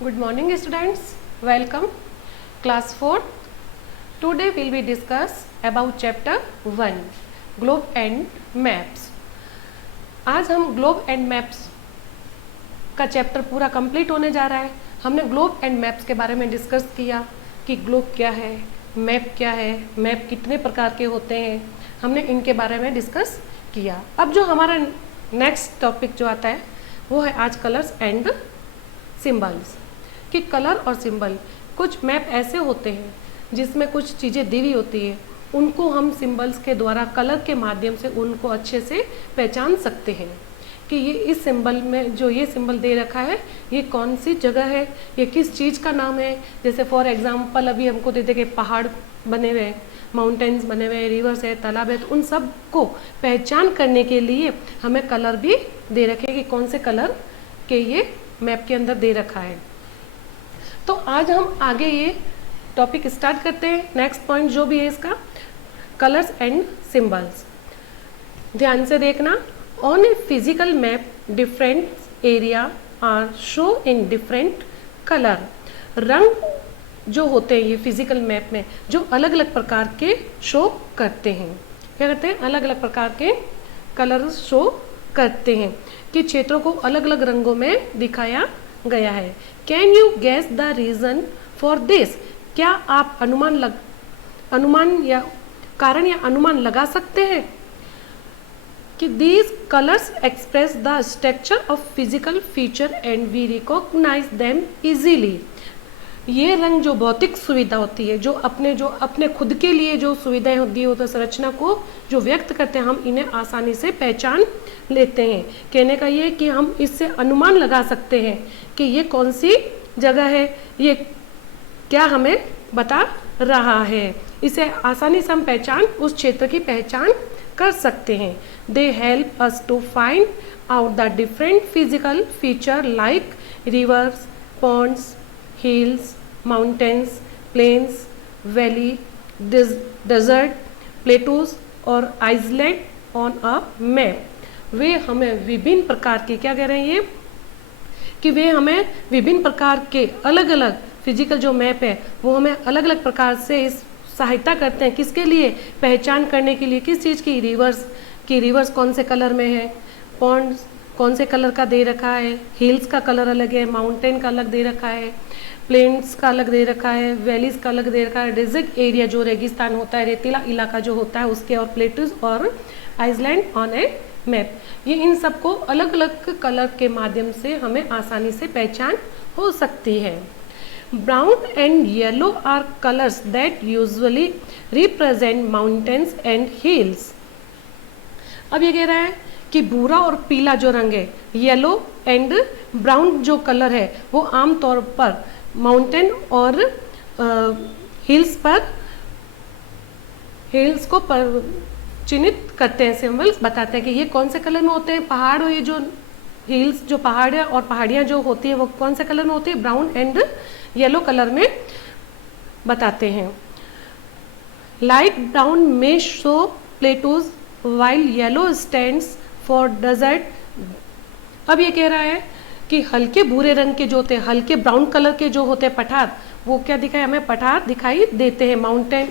Good morning students, welcome class 4. Today we will be discuss about chapter 1 globe and maps. आज हम globe and maps का chapter पूरा complete होने जा रहा है। हमने ग्लोब एंड मैप्स के बारे में डिस्कस किया कि ग्लोब क्या है, मैप क्या है, मैप कितने प्रकार के होते हैं, हमने इनके बारे में डिस्कस किया। अब जो हमारा नेक्स्ट टॉपिक जो आता है वो है आज कलर्स एंड सिंबल्स। कि कलर और सिंबल, कुछ मैप ऐसे होते हैं जिसमें कुछ चीज़ें दी हुई होती है, उनको हम सिंबल्स के द्वारा कलर के माध्यम से उनको अच्छे से पहचान सकते हैं कि ये इस सिंबल में जो ये सिंबल दे रखा है ये कौन सी जगह है, ये किस चीज़ का नाम है। जैसे फॉर एग्जांपल अभी हमको देते कि पहाड़ बने हुए हैं, माउंटेन्स बने हुए हैं, रिवर्स है, तालाब है, तो उन सब को पहचान करने के लिए हमें कलर भी दे रखे कि कौन से कलर के ये मैप के अंदर दे रखा है। तो आज हम आगे ये टॉपिक स्टार्ट करते हैं। नेक्स्ट पॉइंट जो भी है इसका कलर्स एंड सिंबल्स। ध्यान से देखना। On a physical map different area are show in different colour. रंग जो होते हैं ये फिजिकल मैप में जो अलग अलग प्रकार के शो करते हैं। क्या करते हैं? अलग अलग प्रकार के कलर शो करते हैं कि क्षेत्रों को अलग अलग रंगों में दिखाया गया है। Can you guess the reason for this? क्या आप अनुमान या कारण या अनुमान लगा सकते हैं कि these colors express the structure of physical feature and we recognize them easily। ये रंग जो भौतिक सुविधा होती है, जो अपने खुद के लिए जो सुविधाएं दी होती है, संरचना को जो व्यक्त करते हैं, हम इन्हें आसानी से पहचान लेते हैं। कहने का ये कि हम इससे अनुमान लगा सकते हैं कि ये कौन सी जगह है, ये क्या हमें बता रहा है। इसे आसानी से हम उस क्षेत्र की पहचान कर सकते हैं। They help us to find out the different physical feature like rivers, ponds, hills, mountains, plains, valley, desert, plateaus और island on a map. They हमें विभिन्न प्रकार के, क्या कह रहे हैं ये, कि वे हमें विभिन्न प्रकार के अलग अलग फिजिकल जो मैप है वो हमें अलग अलग प्रकार से इस सहायता करते हैं। किसके लिए? पहचान करने के लिए। किस चीज़ की? रिवर्स कौन से कलर में है, पॉन्ड्स कौन से कलर का दे रखा है, हिल्स का कलर अलग है, माउंटेन का अलग दे रखा है, प्लेन्स का अलग दे रखा है, वैलीज का अलग दे रखा है, डेजर्ट एरिया जो रेगिस्तान होता है, रेतीला इलाका जो होता है उसके, और प्लेटूज और आइसलैंड ऑन ए मैप। ये इन सबको अलग अलग कलर के माध्यम से हमें आसानी से पहचान हो सकती है। Brown and yellow are colours that usually represent mountains and hills. अब ये कह रहा है कि भूरा और पीला जो रंग है, येलो एंड ब्राउन जो कलर है, वो आमतौर पर माउंटेन और हिल्स को चिन्हित करते हैं, सिंबल्स बताते हैं कि ये कौन से कलर में होते हैं। पहाड़, ये जो हिल्स जो पहाड़ है और पहाड़ियाँ जो होती है वो कौन से कलर में होती है? ब्राउन एंड येलो कलर में बताते हैं। लाइट ब्राउन में show plateaus while yellow stands for desert. अब ये कह रहा है कि हल्के भूरे रंग के जो होते हैं, हल्के ब्राउन कलर के जो होते हैं पठार, वो क्या दिखाई हमें? पठार दिखाई देते हैं। माउंटेन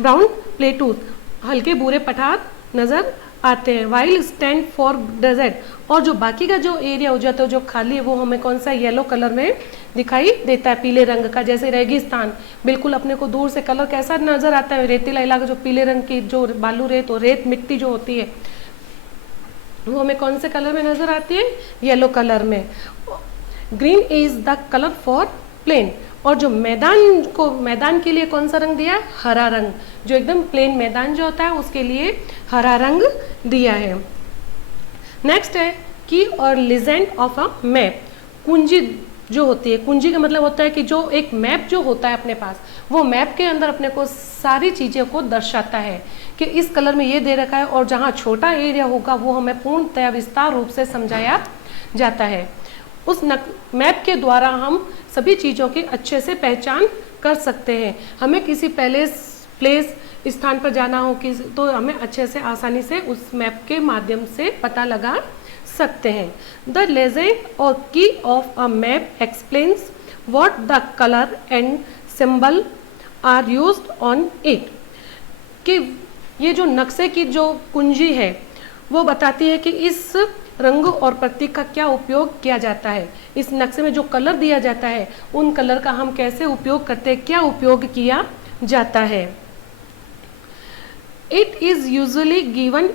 ब्राउन प्लेटूज, हल्के भूरे पठार नजर आते हैं। वाइल स्टैंड फॉर डेजर्ट, और जो बाकी का जो एरिया हो जाता है जो खाली है वो हमें कौन सा? येलो कलर में दिखाई देता है, पीले रंग का। जैसे रेगिस्तान, बिल्कुल अपने को दूर से कलर कैसा नजर आता है? रेतीला इलाका जो पीले रंग की जो बालू रेत और रेत मिट्टी जो होती है वो हमें कौन से कलर में नजर आती है? येलो कलर में। Green is the colour for plain, और जो मैदान के लिए कौन सा रंग दिया? हरा रंग। जो एकदम प्लेन मैदान जो होता है उसके लिए हरा रंग दिया है। नेक्स्ट है की और लीजेंड ऑफ अ मैप। कुंजी जो होती है, कुंजी का मतलब होता है कि जो एक मैप जो होता है अपने पास, वो मैप के अंदर अपने को सारी चीज़ों को दर्शाता है कि इस कलर में ये दे रखा है, और जहाँ छोटा एरिया होगा वो हमें पूर्णतया विस्तार रूप से समझाया जाता है। उस मैप के द्वारा हम सभी चीज़ों की अच्छे से पहचान कर सकते हैं। हमें किसी प्लेस स्थान पर जाना हो तो हमें अच्छे से आसानी से उस मैप के माध्यम से पता लगा सकते हैं। The legend or key of a map explains what the colour and symbol are used on it. कि ये जो नक्शे की जो कुंजी है वो बताती है कि इस रंग और प्रतीक का क्या उपयोग किया जाता है, इस नक्शे में जो कलर दिया जाता है उन कलर का हम कैसे उपयोग करते हैं, क्या उपयोग किया जाता है। It is usually given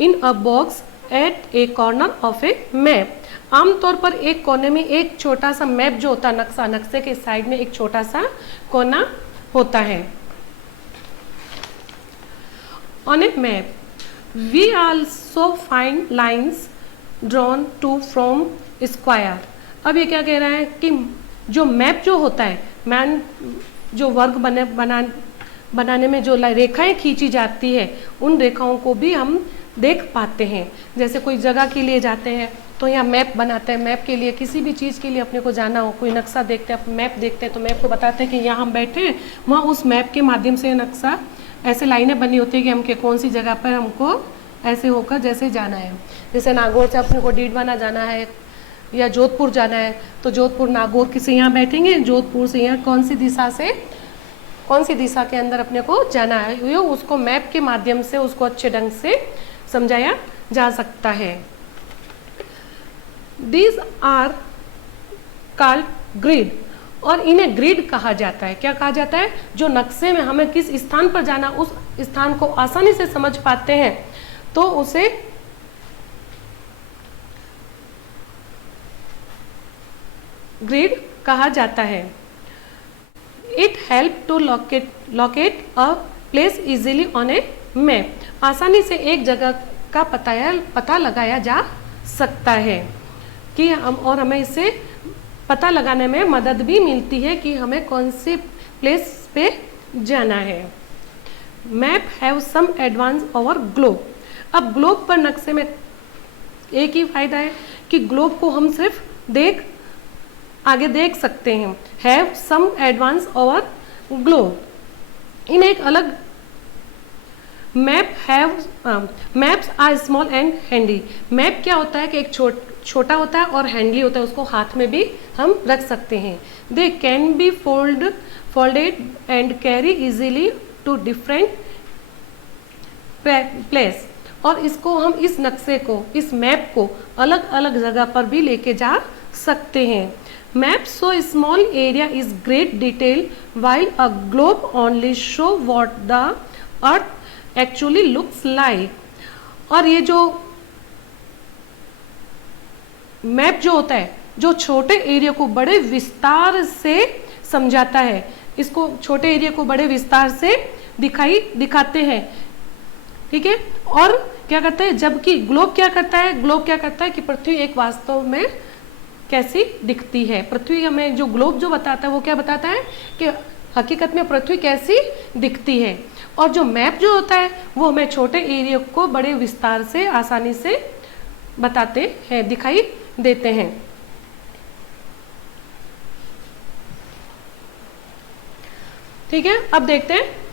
in a box eight A corner of a map. आमतौर पर एक कोने में एक छोटा सा मैप जो होता है, नक्शे के साइड में एक छोटा सा कोना होता है। On a map we also find lines drawn to from square. अब ये क्या कह रहा है कि जो मैप जो होता है, मैन जो वर्ग बनाने में जो रेखाएं खींची जाती है उन रेखाओं को भी हम देख पाते हैं। जैसे कोई जगह के लिए जाते हैं तो यहाँ मैप बनाते हैं, मैप के लिए किसी भी चीज़ के लिए अपने को जाना हो, कोई नक्शा देखते हैं, मैप देखते हैं तो मैप को बताते हैं कि यहाँ हम बैठे हैं, वहाँ उस मैप के माध्यम से नक्शा ऐसे लाइनें बनी होती है कि हम कौन सी जगह पर हमको ऐसे होकर जैसे जाना है। जैसे नागौर से अपने को डीडवाना जाना है या जोधपुर जाना है तो जोधपुर नागौर किसी यहाँ बैठेंगे, जोधपुर से यहाँ कौन सी दिशा के अंदर अपने को जाना है, ये उसको मैप के माध्यम से उसको अच्छे ढंग से समझाया जा सकता है। These आर कॉल्ड ग्रिड, और इन्हें ग्रिड कहा जाता है। क्या कहा जाता है? जो नक्शे में हमें किस स्थान पर जाना उस स्थान को आसानी से समझ पाते हैं तो उसे ग्रिड कहा जाता है। It help to locate a place easily on a map. आसानी से एक जगह का पता लगाया जा सकता है कि हमें इससे पता लगाने में मदद भी मिलती है कि हमें कौन सी प्लेस पे जाना है। Map have some advance over globe. अब ग्लोब पर नक्शे में एक ही फायदा है कि ग्लोब को हम सिर्फ आगे देख सकते हैं। Have some advance over globe, इन्हें एक अलग maps are small and handy. Map क्या होता है कि एक छोटा होता है और हैंडली होता है, उसको हाथ में भी हम रख सकते हैं। They can be folded and carry easily to different place. और इसको हम इस मैप को अलग अलग जगह पर भी लेके जा सकते हैं। Map show small area is great detail while a globe only show what the earth actually looks like। और ये जो मैप जो होता है जो छोटे एरिया को बड़े विस्तार से समझाता है, इसको छोटे एरिया को बड़े विस्तार से दिखाते हैं, ठीक है। और क्या करता है, जबकि ग्लोब क्या करता है कि पृथ्वी एक वास्तव में कैसी दिखती है। पृथ्वी हमें जो ग्लोब जो बताता है वो क्या बताता है कि हकीकत में पृथ्वी कैसी दिखती है। और जो मैप जो होता है वो हमें छोटे एरिया को बड़े विस्तार से आसानी से बताते हैं, दिखाई देते हैं। ठीक है, अब देखते हैं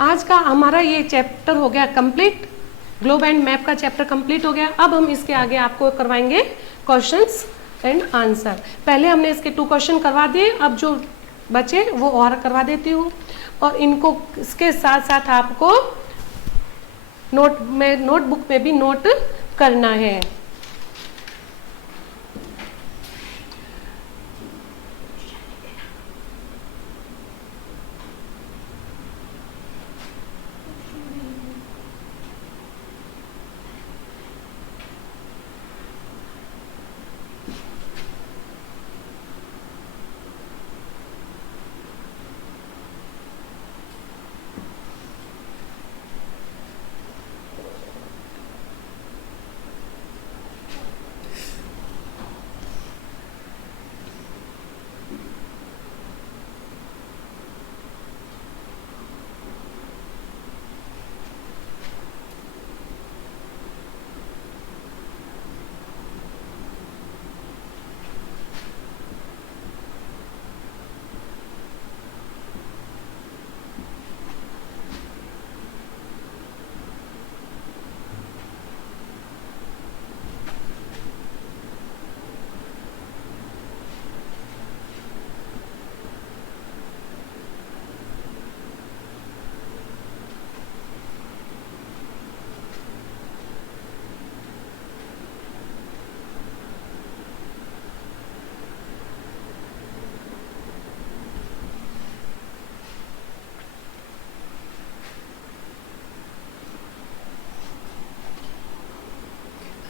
आज का हमारा ये चैप्टर हो गया कंप्लीट। ग्लोब एंड मैप का चैप्टर कंप्लीट हो गया। अब हम इसके आगे आपको करवाएंगे क्वेश्चंस एंड आंसर। पहले हमने इसके 2 क्वेश्चन करवा दिए, अब जो बचे वो और करवा देती हूँ। और इनको इसके साथ साथ आपको नोटबुक में भी नोट करना है।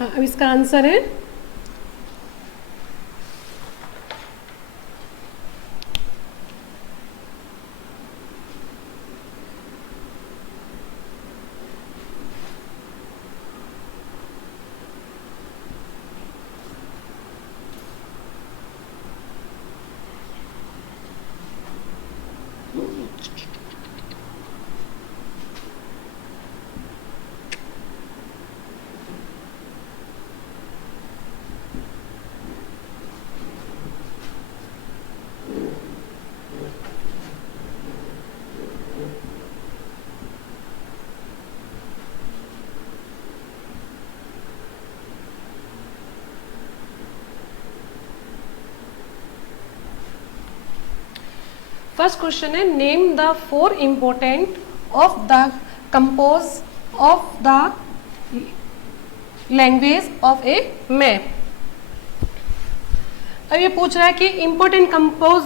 हाँ, अब इसका आंसर है फर्स्ट क्वेश्चन है name the 4 important of the compose of the language of a map. अब ये पूछ रहा है कि इम्पोर्टेंट कंपोज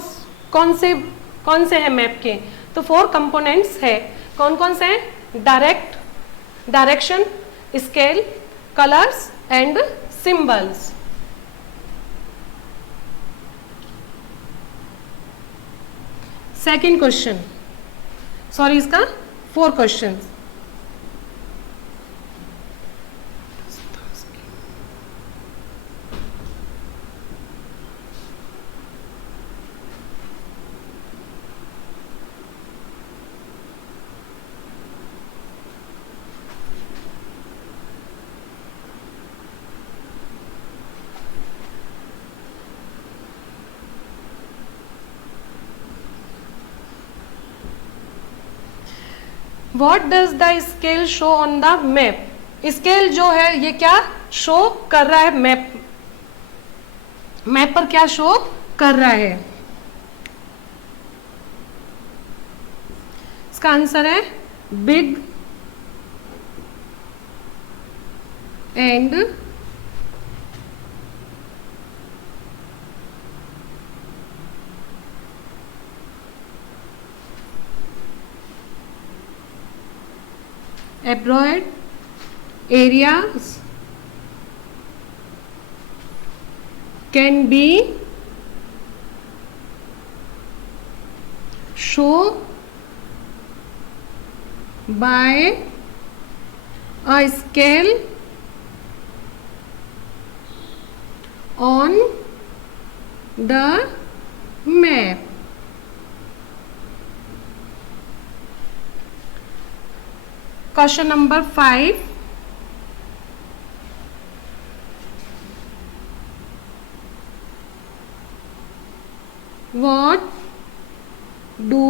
कौन से हैं मैप के। तो 4 कंपोनेंट्स है, कौन कौन से हैं? Direction, scale, colours and symbols. Second question, sorry इसका 4 question. What does the scale show on the map? Scale जो है ये क्या शो कर रहा है? मैप पर क्या शो कर रहा है? इसका आंसर है big and abroad areas can be shown by a scale on the map. Question number 5. What do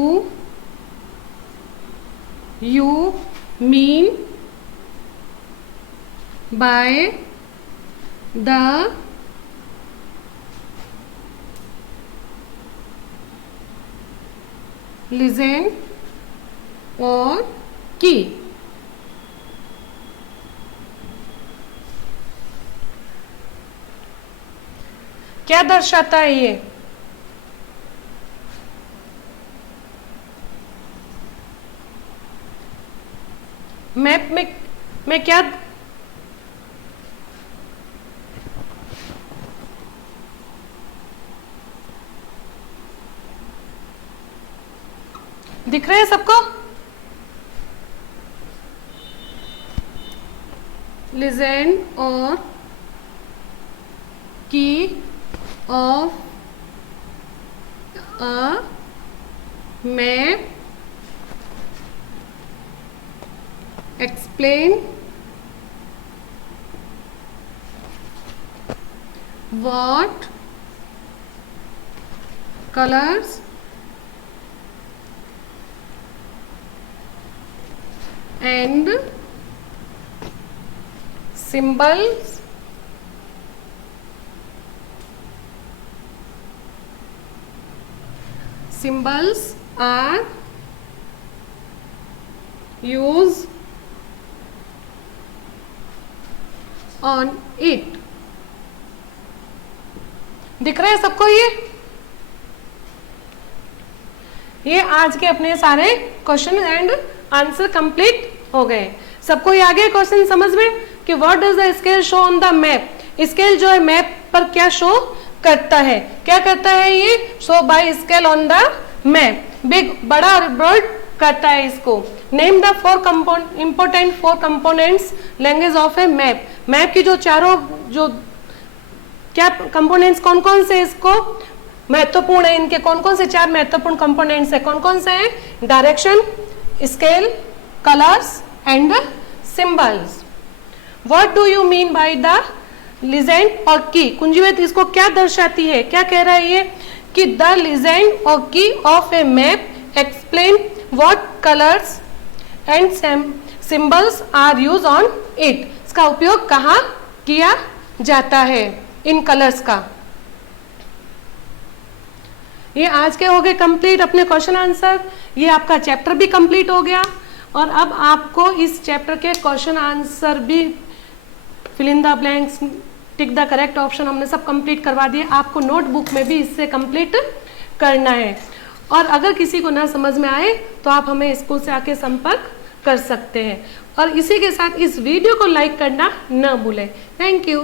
you mean by the listen or key? क्या दर्शाता है ये? मैप में क्या दिख रहा है सबको? लिजन और की of a map explain what colors and symbols are used on it. दिख रहा है सबको ये आज के अपने सारे क्वेश्चन एंड आंसर कंप्लीट हो गए। सबको ये आ गए क्वेश्चन समझ में? कि what does the scale show on the map. Scale जो है मैप पर क्या शो करता है, क्या करता है ये, show by scale on the map, big बड़ा और ब्रॉड करता है इसको। Name the important four components language of a map. Map की जो चारों जो क्या कंपोनेंट्स कौन कौन से इसको महत्वपूर्ण है, इनके कौन कौन से चार महत्वपूर्ण कंपोनेंट्स है, कौन कौन से हैं, direction, scale, colours and symbols. What do you mean by the legend or की। कुंजीवित इसको क्या दर्शाती है, क्या कह रहा है ये कि the legend or key of a map explain what colours and symbols are use on it. इसका उपयोग कहाँ किया जाता है, इन कलर्स का। ये आज के हो गए कंप्लीट अपने क्वेश्चन आंसर, ये आपका चैप्टर भी कंप्लीट हो गया। और अब आपको इस चैप्टर के क्वेश्चन आंसर भी fill in the blanks, tick the correct option हमने सब कंप्लीट करवा दिए। आपको नोटबुक में भी इससे कंप्लीट करना है। और अगर किसी को ना समझ में आए तो आप हमें स्कूल से आके संपर्क कर सकते हैं। और इसी के साथ इस वीडियो को लाइक करना न भूलें। Thank you.